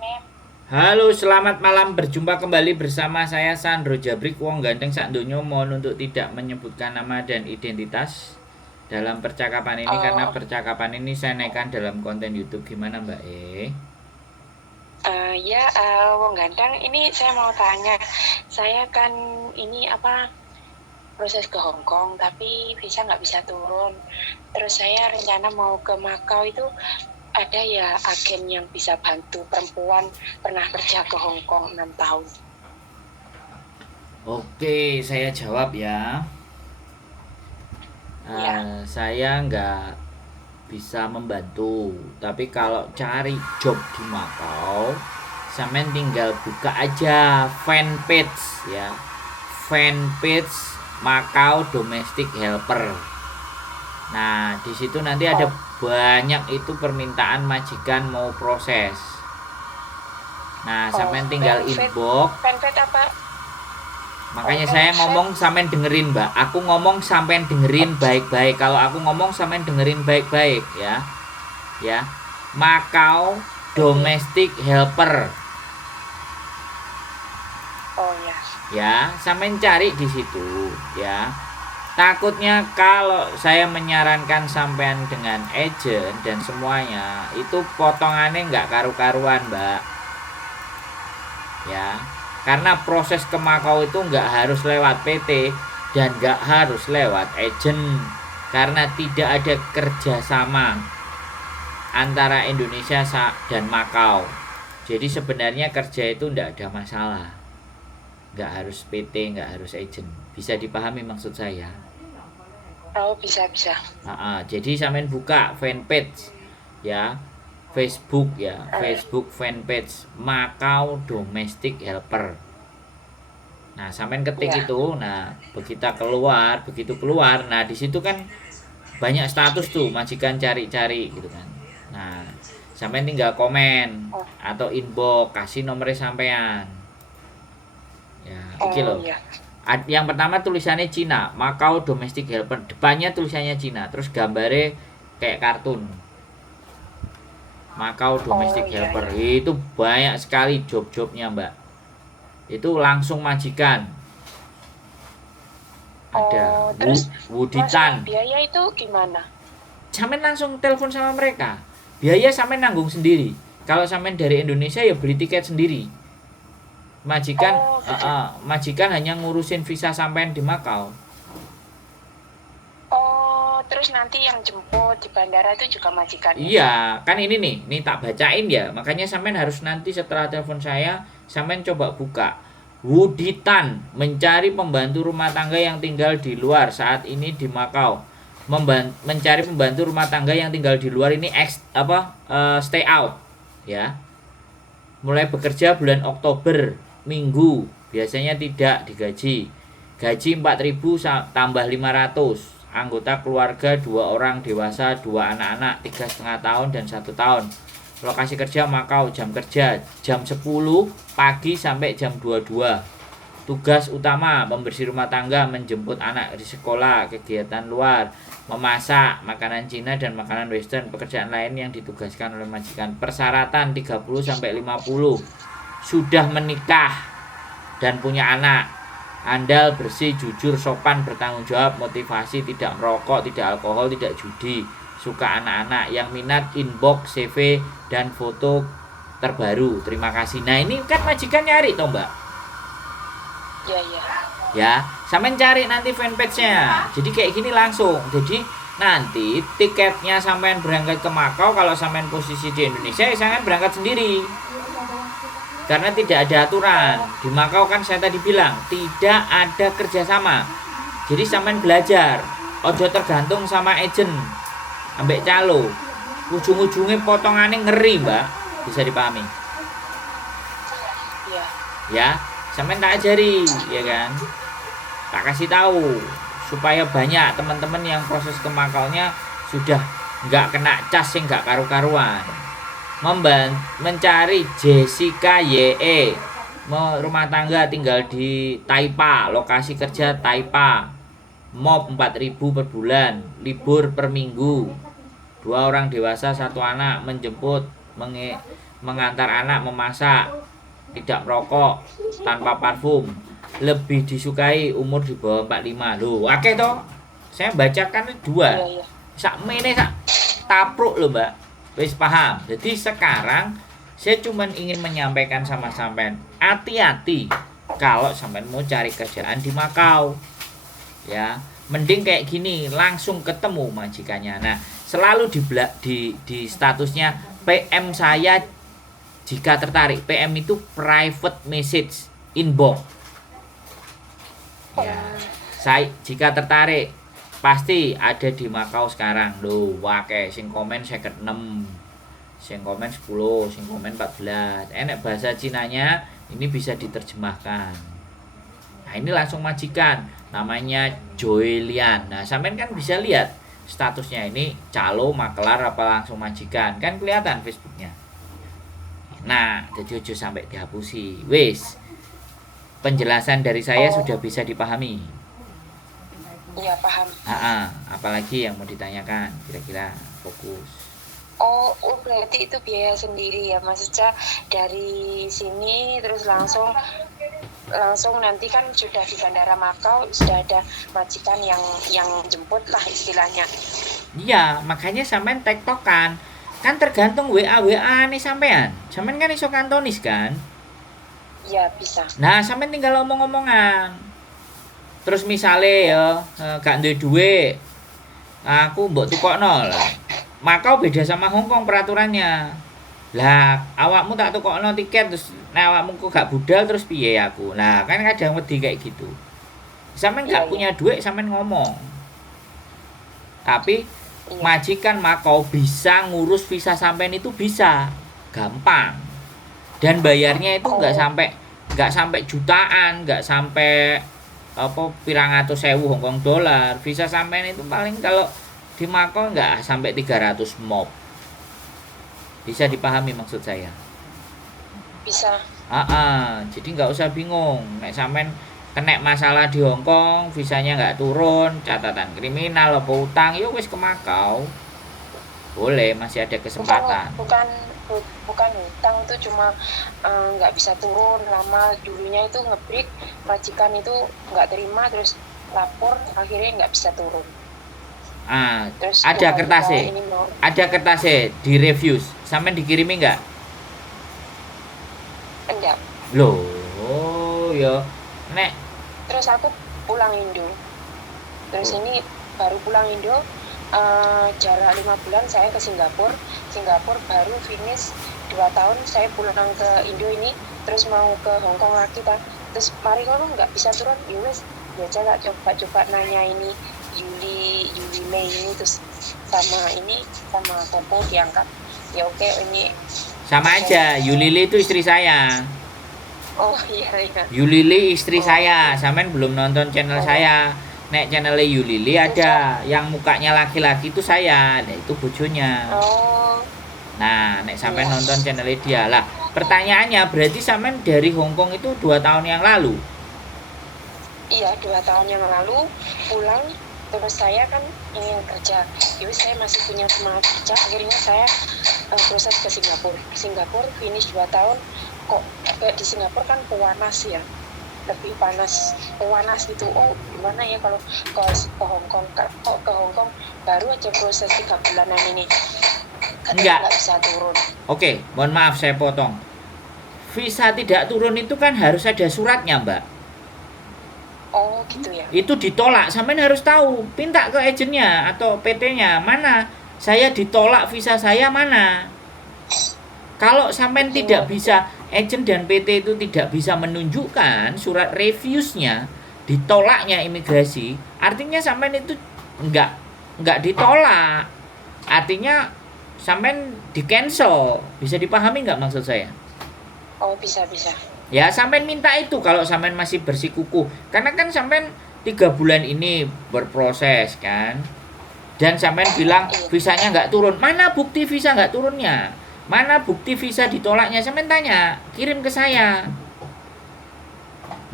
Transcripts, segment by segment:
Mem. Halo, selamat malam. Berjumpa kembali bersama saya Sandro Jabrik, wong ganteng sak donya. Mohon untuk tidak menyebutkan nama dan identitas dalam percakapan ini karena Oh, percakapan ini saya naikkan dalam konten YouTube. Gimana Mbak ya, Wong Ganteng, ini saya mau tanya. Saya kan ini proses ke Hong Kong, tapi visa nggak bisa turun. Terus saya rencana mau ke Makau itu ada ya agen yang bisa bantu perempuan pernah kerja ke Hong Kong 6 tahun. Oke, saya jawab ya. Ya, Saya nggak bisa membantu, tapi kalau cari job di Makau, sampean tinggal buka aja fanpage ya, fanpage Macau Domestic Helper. Nah, di situ nanti ada oh, banyak itu permintaan majikan mau proses. Nah, oh, sampean tinggal fanpage, inbox. fanpage apa? Oh, Makanya saya fanpage. ngomong sampean dengerin, Mbak. Aku ngomong sampean dengerin baik-baik. Kalau aku ngomong sampean dengerin baik-baik ya. Ya. Macau Oke. Domestic Helper. Oh ya. Ya, sampean cari di situ ya. Takutnya kalau saya menyarankan sampean dengan agent dan semuanya itu potongannya nggak karu-karuan, Mbak. Ya, karena proses ke Makau itu nggak harus lewat PT dan nggak harus lewat agent karena tidak ada kerjasama antara Indonesia dan Makau. Jadi sebenarnya kerja itu nggak ada masalah, nggak harus PT, nggak harus agent. Bisa dipahami maksud saya? Oh, bisa. Jadi sampean buka fanpage ya, Facebook ya, Eh, Facebook fanpage Macau Domestic Helper. Nah, sampean ketik ya. itu, nah begitu keluar, nah di situ kan banyak status tuh majikan cari-cari gitu kan. Nah, sampean tinggal komen Oh, atau inbox kasih nomornya sampean. Ya, iki oh loh. ya. Yang pertama tulisannya Cina, Macau Domestic Helper. Depannya tulisannya Cina, terus gambarnya kayak kartun. Macau Oh Domestic iya Helper. iya. Itu banyak sekali job-jobnya, Mbak. Itu langsung majikan. Ada Oh, terus masalah Wuditan. biaya itu gimana? Sampean langsung telepon sama mereka. Biaya sampean nanggung sendiri. Kalau sampean dari Indonesia ya beli tiket sendiri. Majikan Oh, gitu. majikan hanya ngurusin visa sampean di Macau. Oh, terus nanti yang jemput di bandara itu juga majikannya. Iya, kan ini tak bacain ya. Makanya sampean harus nanti setelah telepon saya, sampean coba buka. Wuditan mencari pembantu rumah tangga yang tinggal di luar saat ini di Macau. Mencari pembantu rumah tangga yang tinggal di luar ini stay out ya. Mulai bekerja bulan Oktober, minggu, biasanya tidak digaji. Gaji 4.000 tambah 500. Anggota keluarga 2 orang dewasa, 2 anak-anak, 3,5 tahun dan 1 tahun. Lokasi kerja Macau, jam kerja jam 10 pagi sampai jam 22. Tugas utama membersih rumah tangga, menjemput anak di sekolah, kegiatan luar, memasak makanan Cina dan makanan western, pekerjaan lain yang ditugaskan oleh majikan. Persyaratan 30 sampai 50. Sudah menikah dan punya anak. Andal, bersih, jujur, sopan, bertanggung jawab, motivasi, tidak merokok, tidak alkohol, tidak judi. Suka anak-anak, yang minat inbox CV dan foto terbaru. Terima kasih. Nah, ini kan majikan nyari toh, Mbak. Iya iya. Ya, sampean cari nanti fanpage-nya. Jadi kayak gini langsung. Jadi nanti tiketnya sampean berangkat ke Makau, kalau sampean posisi di Indonesia ya sampean berangkat sendiri. Karena tidak ada aturan. Oh, Di Makau kan saya tadi bilang tidak ada kerjasama. Jadi sampean belajar. Ojo tergantung sama agent ambek calo. Ujung-ujungnya potongannya ngeri, Mbak. Bisa dipahami. iya. Ya, sampean tak ajari, ya kan? Tak kasih tahu supaya banyak teman-teman yang proses ke Makaunya sudah nggak kena cas yang nggak karu-karuan. Mencari Jessica YE, rumah tangga tinggal di Taipa, lokasi kerja Taipa, MOP 4.000 per bulan, libur per minggu, 2 orang dewasa 1 anak, menjemput mengantar anak memasak, tidak merokok, tanpa parfum, lebih disukai umur di bawah 45. Loh, akeh toh. Saya bacakan dua. Iya, iya. Sak mene sak tapruk loh, Mbak. Wis paham. Jadi sekarang saya cuma ingin menyampaikan sama sampean, hati-hati kalau sampean mau cari kerjaan di Makau. Ya, mending kayak gini, langsung ketemu majikannya. Nah, selalu di statusnya PM saya jika tertarik. PM itu private message inbox. Ya, saya jika tertarik pasti ada di Makau sekarang. Loh, wake sing komen 56, sing komen 10, sing komen 14. Enak bahasa Cinanya ini bisa diterjemahkan. Nah, ini langsung majikan, namanya Joelian. Nah, sampean kan bisa lihat statusnya ini calo, makelar apa langsung majikan. Kan kelihatan Facebooknya. Nah, jadi ojo sampai dihapusi. Wis. Penjelasan dari saya sudah bisa dipahami. Iya, paham. Apalagi yang mau ditanyakan, kira-kira fokus. Oh, berarti itu biaya sendiri ya, maksudnya dari sini terus langsung nanti kan sudah di Bandara Makau sudah ada majikan yang jemput lah istilahnya. Iya, makanya sampean tektokan. Kan tergantung WA nih sampean. Sampean kan iso kantonis kan? Iya, bisa. Nah, sampean tinggal omong-omongan. Terus misale ya, gak duwe duit. Aku mbok tukokno lah. Makau beda sama Hongkong peraturannya. Lah, awakmu tak tukokno tiket terus awakmu kok gak budal terus piye aku. Nah, kan kadang wedi kayak gitu. Sampean gak punya duit sampean ngomong. Tapi majikan Makau bisa ngurus visa sampean itu bisa. Gampang. Dan bayarnya itu nggak sampai jutaan, nggak sampai pirang atus sewu Hongkong dolar. Visa sampean itu paling kalau di Makau nggak sampai 300 MOP. Bisa dipahami maksud saya? Bisa. Jadi nggak usah bingung. Nek sampean kena masalah di Hongkong, visanya nggak turun, catatan kriminal apa utang, yuk wis ke Makau. Boleh, masih ada kesempatan. Bukan hutang, itu cuma nggak bisa turun lama. Dulunya itu ngebreak, majikan itu nggak terima terus lapor, akhirnya nggak bisa turun. Terus ada kertasnya di reviews sampai dikirimi nggak? Enggak. Loh ya nek terus aku pulang Indo, terus ini baru pulang Indo, jarak 5 bulan saya ke Singapura baru finish 2 tahun saya pulang ke Indo ini, terus mau ke Hongkong lagi terus mari kono nggak bisa turun, yowes biasa lah coba nanya ini Yuli Mei ini, terus sama Popo diangkat, ya oke ini sama aja. Yulili itu istri saya. Oh iya. Yulili istri saya. Sampean belum nonton channel saya. Nek channelnya Yulili ada yang mukanya laki-laki itu saya, nah itu bojonya. Nah, nek sampean nonton channelnya dia lah. Pertanyaannya berarti sampean dari Hongkong itu 2 tahun yang lalu? Iya, 2 tahun yang lalu pulang. Terus saya kan ingin kerja, jadi saya masih punya semangat kerja. Akhirnya saya proses ke Singapura finish 2 tahun. Kok kayak di Singapura kan pewanas ya, lebih panas gitu. Oh gimana ya kalau ke Hongkong, kok ke Hongkong baru aja proses 3 bulanan ini nggak bisa turun. Oke, mohon maaf saya potong. Visa tidak turun itu kan harus ada suratnya, Mbak. Oh gitu ya. Itu ditolak, sampean harus tahu. Minta ke agennya atau PT-nya, mana saya ditolak visa saya mana. Kalau sampean tidak bisa, agen dan PT itu tidak bisa menunjukkan surat reviewsnya, ditolaknya imigrasi, artinya sampean itu enggak ditolak. Artinya sampean di cancel. Bisa dipahami nggak maksud saya? Oh bisa. Ya sampean minta itu kalau sampean masih bersikukuh. Karena kan sampean 3 bulan ini berproses kan. Dan sampean bilang visanya nggak turun. Mana bukti visa nggak turunnya? Mana bukti visa ditolaknya? Sampean tanya, kirim ke saya.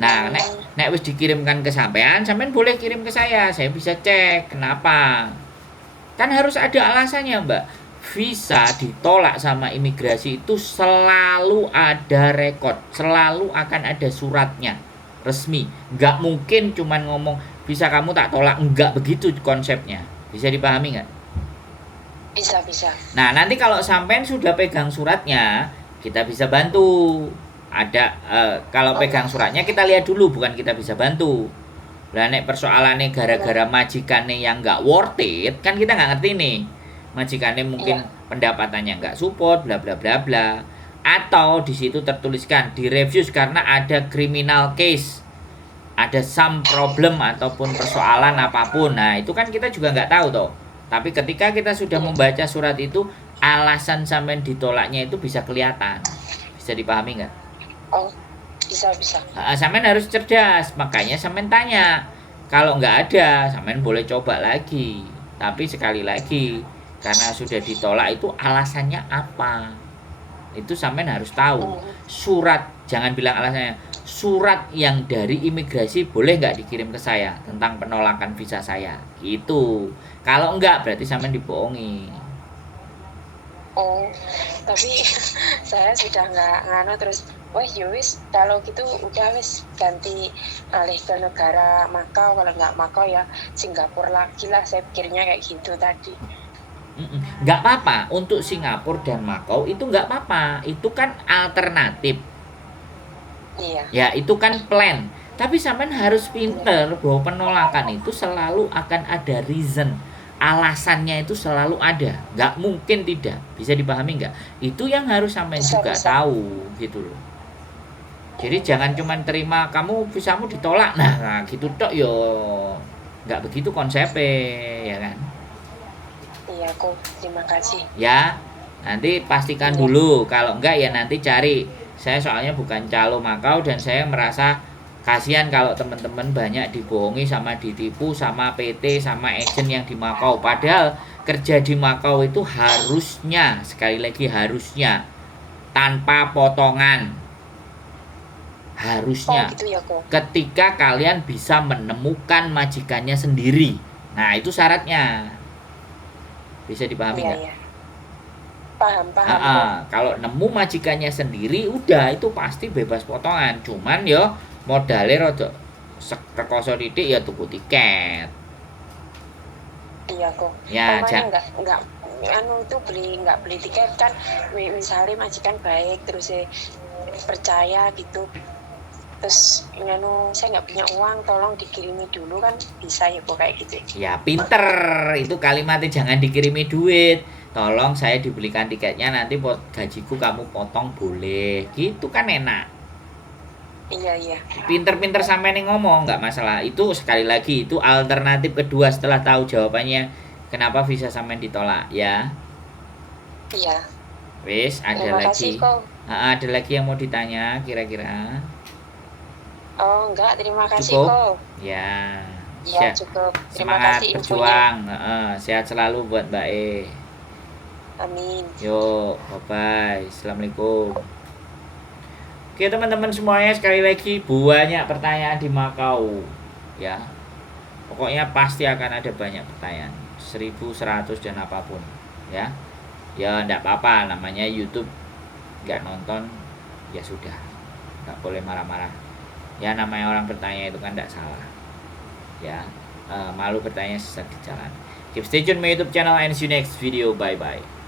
Nah, nek wis dikirimkan ke sampean boleh kirim ke saya bisa cek kenapa. Kan harus ada alasannya, Mbak. visa ditolak sama imigrasi itu selalu ada rekod, selalu akan ada suratnya resmi. Nggak mungkin cuman ngomong visa kamu tak tolak, nggak begitu konsepnya. Bisa dipahami nggak? Bisa. Nah, nanti kalau sampean sudah pegang suratnya, kita bisa bantu. Ada kalau pegang suratnya kita lihat dulu, bukan kita bisa bantu. Lah nek persoalannya gara-gara majikannya yang nggak worth it, kan kita nggak ngerti nih. Majikannya mungkin pendapatannya nggak support, bla bla bla bla. Atau di situ tertuliskan di refuse karena ada criminal case, ada some problem ataupun persoalan apapun. Nah, itu kan kita juga nggak tahu toh. Tapi ketika kita sudah membaca surat itu, alasan sampean ditolaknya itu bisa kelihatan. Bisa dipahami nggak? Oh, bisa. Sampean harus cerdas, makanya sampean tanya. Kalau nggak ada, sampean boleh coba lagi. Tapi sekali lagi, karena sudah ditolak itu alasannya apa? Itu sampean harus tahu. Surat, jangan bilang alasannya. Surat yang dari imigrasi boleh nggak dikirim ke saya tentang penolakan visa saya? Gitu. Kalau enggak, berarti sampean dibohongi. Oh, tapi saya sudah nggak ngano terus. Wah, yowis kalau gitu udah wis ganti alih ke negara Makau. Kalau nggak Makau ya Singapura lagi lah. Saya pikirnya kayak gitu tadi. Nggak apa-apa untuk Singapura dan Makau itu nggak apa-apa, itu kan alternatif. Iya. Ya itu kan plan, tapi sampean harus pinter bahwa penolakan itu selalu akan ada reason, alasannya itu selalu ada, nggak mungkin tidak. Bisa dipahami nggak? Itu yang harus sampean juga tahu gitu loh. Jadi jangan cuma terima kamu visamu ditolak, nah gitu tok yo, nggak begitu konsepnya ya kan. Iya kok, terima kasih. Ya, nanti pastikan dulu. Kalau enggak ya nanti cari. Saya soalnya bukan calo Makau dan saya merasa kasihan kalau teman-teman banyak dibohongi sama ditipu sama PT sama agent yang di Makau. Padahal kerja di Makau itu harusnya, sekali lagi harusnya tanpa potongan. Harusnya. Gitu ya, kok. Ketika kalian bisa menemukan majikannya sendiri. Nah, itu syaratnya. Bisa dipahami nggak? Iya. Paham. Kalau nemu majikannya sendiri udah itu pasti bebas potongan. Cuman yo modalnya rada rekoso titik ya tuku tiket. Iya kok. Ya, nggak itu nggak beli tiket kan misalnya majikan baik terus percaya gitu. Terus saya nggak punya uang, tolong dikirimi dulu kan bisa ya kok kayak gitu. Ya pinter, itu kalimatnya jangan dikirimi duit. Tolong saya dibelikan tiketnya, nanti gajiku kamu potong boleh. Gitu kan enak. Iya. Pinter-pinter sampai nih ngomong nggak masalah. Itu sekali lagi itu alternatif kedua setelah tahu jawabannya kenapa visa sampai ditolak ya. Iya. Wis ada Terima lagi. Kasih, kok. Ada lagi yang mau ditanya kira-kira? Oh enggak, terima kasih Cukup? kok. Ya. Ya cukup. Terima Semangat kasih berjuang. Sehat selalu buat Mbak E. Amin. Yuk, bye-bye. Assalamualaikum. Oke teman-teman semuanya, sekali lagi banyak pertanyaan di Makau ya. Pokoknya pasti akan ada banyak pertanyaan, 1100 dan apapun ya. Ya enggak apa-apa, namanya YouTube, nggak nonton ya sudah, nggak boleh marah-marah ya. Namanya orang bertanya itu kan enggak salah ya. Malu bertanya sesat di jalan. Keep stay tune my YouTube channel and see you next video. Bye bye.